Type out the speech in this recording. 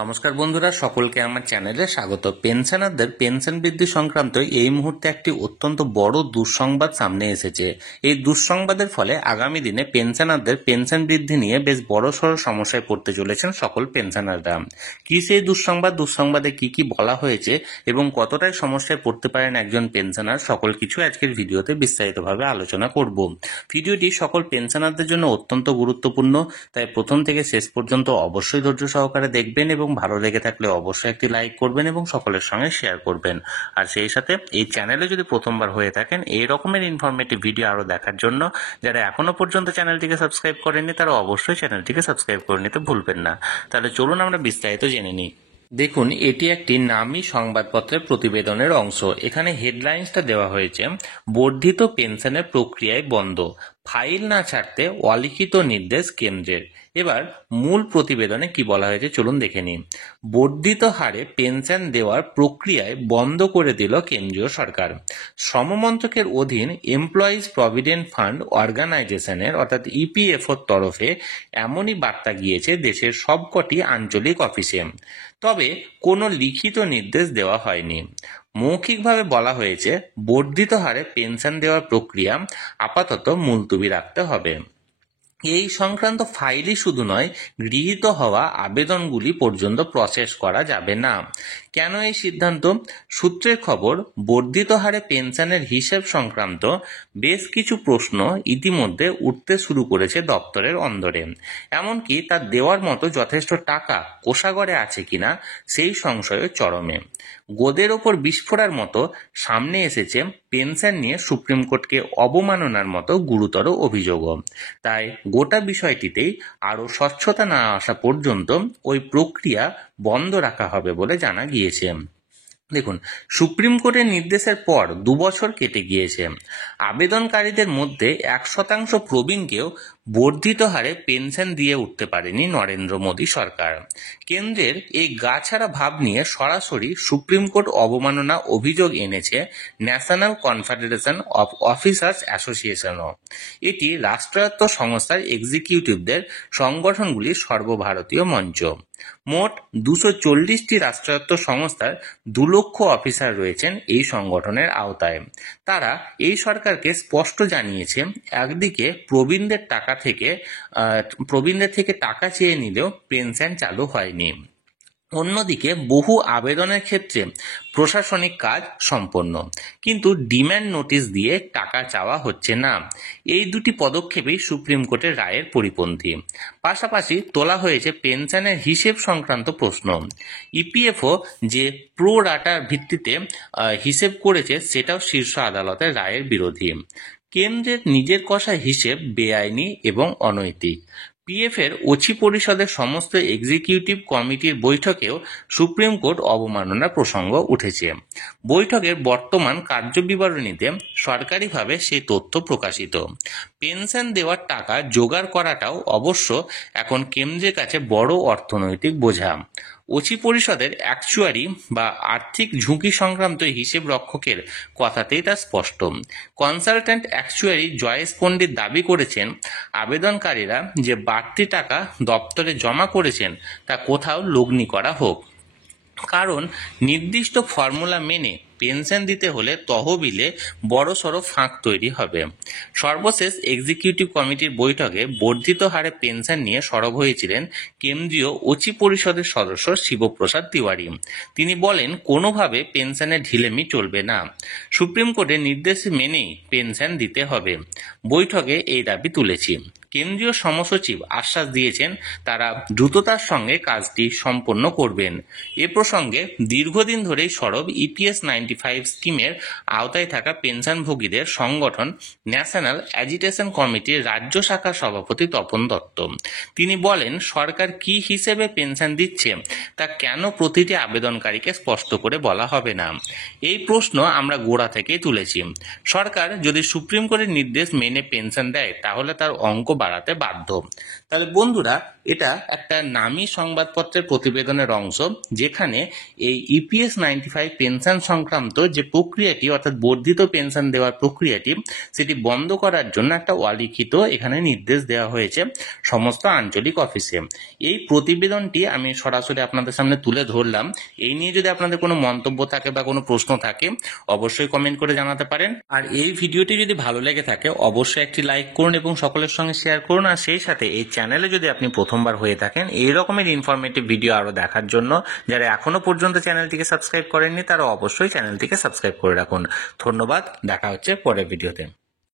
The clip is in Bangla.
নমস্কার বন্ধুরা, সকলকে আমার চ্যানেলে স্বাগত। পেনশনারদের পেনশন বৃদ্ধি সংক্রান্ত এই মুহূর্তে একটি অত্যন্ত বড় দুঃসংবাদ সামনে এসেছে। এই দুঃসংবাদের ফলে আগামী দিনে পেনশনারদের পেনশন বৃদ্ধি নিয়ে বেশ বড়সড় সমস্যায় পড়তে চলেছেন সকল পেনশনাররা। কি সেই দুঃসংবাদে কি কি বলা হয়েছে এবং কতটাই সমস্যায় পড়তে পারেন একজন পেনশনার, সকল কিছু আজকের ভিডিওতে বিস্তারিতভাবে আলোচনা করব। ভিডিওটি সকল পেনশনারদের জন্য অত্যন্ত গুরুত্বপূর্ণ, তাই প্রথম থেকে শেষ পর্যন্ত অবশ্যই ধৈর্য সহকারে দেখবেন এবং ভালো লেগে থাকলে অবশ্যই একটি লাইক করবেন এবং সকলের সঙ্গে শেয়ার করবেন। আর সেই সাথে এই চ্যানেলে যদি প্রথমবার হয়ে থাকেন এই রকমের ইনফরমেটিভ ভিডিও আরও দেখার জন্য যারা এখনো পর্যন্ত চ্যানেলটিকে সাবস্ক্রাইব করেননি তারা অবশ্যই চ্যানেলটিকে সাবস্ক্রাইব করে নিতে ভুলবেন না। তাহলে চলুন আমরা বিস্তারিত জেনে নিই। দেখুন, এটি একটি নামী সংবাদপত্রের প্রতিবেদনের অংশ। এখানে হেডলাইন্সটা দেওয়া হয়েছে, বর্ধিত পেনশনের প্রক্রিয়ায় বন্ধ, ফাইল না ছাড়তে অলিখিত নির্দেশ কেন্দ্রের। এবার মূল প্রতিবেদনে কি বলা হয়েছে চলুন দেখে নিন। বর্ধিত হারে পেনশন দেওয়ার প্রক্রিয়ায় বন্ধ করে দিল কেন্দ্রীয় সরকার। শ্রমমন্ত্রকের অধীন এমপ্লয়িজ প্রভিডেন্ট ফান্ড অর্গানাইজেশনের অর্থাৎ ইপিএফওর তরফে এমনই বার্তা গিয়েছে দেশের সবকটি আঞ্চলিক অফিসে। তবে কোনো লিখিত নির্দেশ দেওয়া হয়নি। মৌখিকভাবে বলা হয়েছে বর্ধিত হারে পেনশন দেওয়ার প্রক্রিয়া আপাতত মুলতবি রাখতে হবে। এই সংক্রান্ত ফাইলই শুধু নয়, গৃহীত হওয়া আবেদনগুলি পর্যন্ত প্রসেস করা যাবে না। কেন এই সিদ্ধান্ত? সূত্রের খবর, বর্ধিত হারে পেনশনের হিসেব সংক্রান্ত বেশ কিছু প্রশ্ন ইতিমধ্যে উঠতে শুরু করেছে দপ্তরের অন্দরে। এমনকি তার দেওয়ার মতো যথেষ্ট টাকা কোষাগারে আছে কিনা সেই সংশয় চরমে। গোদের ওপর বিস্ফোরার মতো সামনে এসেছে পেনশন নিয়ে সুপ্রিম কোর্টকে অবমাননার মতো গুরুতর অভিযোগও। তাই গোটা বিষয়টিতেই আরও স্বচ্ছতা না আসা পর্যন্ত ওই প্রক্রিয়া বন্ধ রাখা হবে বলে জানা গিয়েছে। দেখুন, সুপ্রিম কোর্টের নির্দেশের পর 2 বছর কেটে গিয়েছে। আবেদনকারীদের মধ্যে 1% প্রবীণকেও বর্ধিত হারে পেনশন দিয়ে উঠতে পারেনি নরেন্দ্র মোদী সরকার। কেন্দ্রের এই গাছাড়া ভাব নিয়ে সরাসরি সুপ্রিম কোর্ট অবমাননা অভিযোগ এনেছে ন্যাশনাল কনফেডারেশন অফ অফিসার্স অ্যাসোসিয়েশনও। এটি রাষ্ট্রায়ত্ত সংস্থার এক্সিকিউটিভদের সংগঠনগুলির সর্বভারতীয় মঞ্চ। মোট 240টি রাষ্ট্রায়ত্ত সংস্থার 2 লক্ষ অফিসার রয়েছেন এই সংগঠনের আওতায়। তারা এই সরকারকে স্পষ্ট জানিয়েছে, একদিকে প্রবীণদের থেকে টাকা চেয়ে নিলেও পেনশন চালু হয়নি, অন্যদিকে বহু আবেদনের ক্ষেত্রে প্রশাসনিক কাজ সম্পন্ন, কিন্তু ডিম্যান্ড নোটিশ দিয়ে টাকা চাওয়া হচ্ছে না। এই দুটি পদক্ষেপই সুপ্রিম কোর্টের রায়ের পরিপন্থী। পাশাপাশি তোলা হয়েছে পেনশনের হিসেব সংক্রান্ত প্রশ্ন। ইপিএফও যে প্রো রাটার ভিত্তিতে হিসেব করেছে সেটাও শীর্ষ আদালতের রায়ের বিরোধী। কেন্দ্রের নিজের কষা হিসেব বেআইনি এবং অনৈতিক। পিএফ এর ওছি পরিষদের সমস্ত এক্সিকিউটিভ কমিটির বৈঠকেও সুপ্রিম কোর্ট অবমাননার প্রসঙ্গ উঠেছে। বৈঠকের বর্তমান কার্যবিবরণীতে সরকারিভাবে সেই তথ্য প্রকাশিত। পেনশন দেওয়ার টাকা জোগাড় করাটাও অবশ্য এখন কেন্দ্রের কাছে বড় অর্থনৈতিক বোঝা। ওছি পরিষদের অ্যাকচুয়ারি বা আর্থিক ঝুঁকি সংক্রান্ত হিসেব রক্ষকের কথাতেই তা স্পষ্ট। কনসালট্যান্ট অ্যাকচুয়ারি জয়েশ পণ্ডিত দাবি করেছেন, আবেদনকারীরা যে বাড়তি টাকা দপ্তরে জমা করেছেন তা কোথাও লগ্নি করা হোক, কারণ নির্দিষ্ট ফর্মুলা মেনে পেনশন দিতে হলে তহবিলে বড়সড় ফাঁক তৈরি হবে। সর্বশেষ এক্সিকিউটিভ কমিটির বৈঠকে বর্ধিত হারে পেনশন নিয়ে সরব হয়েছিলেন কেন্দ্রীয় ওছি পরিষদের সদস্য শিবপ্রসাদ তিওয়ারি। তিনি বলেন, কোনোভাবে পেনশনে ঢিলেমি চলবে না, সুপ্রিম কোর্টের নির্দেশ মেনেই পেনশন দিতে হবে। বৈঠকে এই দাবি তুলেছি। কেন্দ্রীয় সমসচিব আশ্বাস দিয়েছেন তারা দ্রুততার সঙ্গে কাজটি সম্পন্ন করবেন। এ প্রসঙ্গে দীর্ঘদিন ধরেই সরব ইপিএস 95 স্কিমের আওতায় থাকা পেনশনভোগীদের সংগঠন ন্যাশনাল অ্যাজিটেশন কমিটির রাজ্য শাখার সভাপতি তপন দত্ত। তিনি বলেন, সরকার কি হিসেবে পেনশন দিচ্ছে তা কেন প্রতিটি আবেদনকারীকে স্পষ্ট করে বলা হবে না? এই প্রশ্ন আমরা গোড়া থেকেই তুলেছি। সরকার যদি সুপ্রিম কোর্টের নির্দেশ মেনে পেনশন দেয় তাহলে তার অঙ্ক বাড়াতে বাধ্য। তাহলে বন্ধুরা, এটা একটা নামী সংবাদপত্রের প্রতিবেদনের অংশ, যেখানে এই ইপিএস 95 পেনশন সংক্রান্ত যে প্রক্রিয়াটি অর্থাৎ বর্ধিত পেনশন দেওয়ার প্রক্রিয়াটি সেটি বন্ধ করার জন্য একটা অলিখিত এখানে নির্দেশ দেওয়া হয়েছে সমস্ত আঞ্চলিক অফিসে। এই প্রতিবেদনটি আমি সরাসরি আপনাদের সামনে তুলে ধরলাম। এই নিয়ে যদি আপনাদের কোনো মন্তব্য থাকে বা কোনো প্রশ্ন থাকে অবশ্যই কমেন্ট করে জানাতে পারেন। আর এই ভিডিওটি যদি ভালো লেগে থাকে অবশ্যই একটি লাইক করুন এবং সকলের সঙ্গে শেয়ার করুন। আর সেই সাথে এই চ্যানেলে যদি আপনি প্রথমবার হয়ে থাকেন এই রকমের ইনফরমেটিভ ভিডিও আরো দেখার জন্য, যারা এখনো পর্যন্ত চ্যানেলটিকে সাবস্ক্রাইব করেননি তারা অবশ্যই চ্যানেলটিকে সাবস্ক্রাইব করে রাখুন। ধন্যবাদ, দেখা হচ্ছে পরের ভিডিওতে।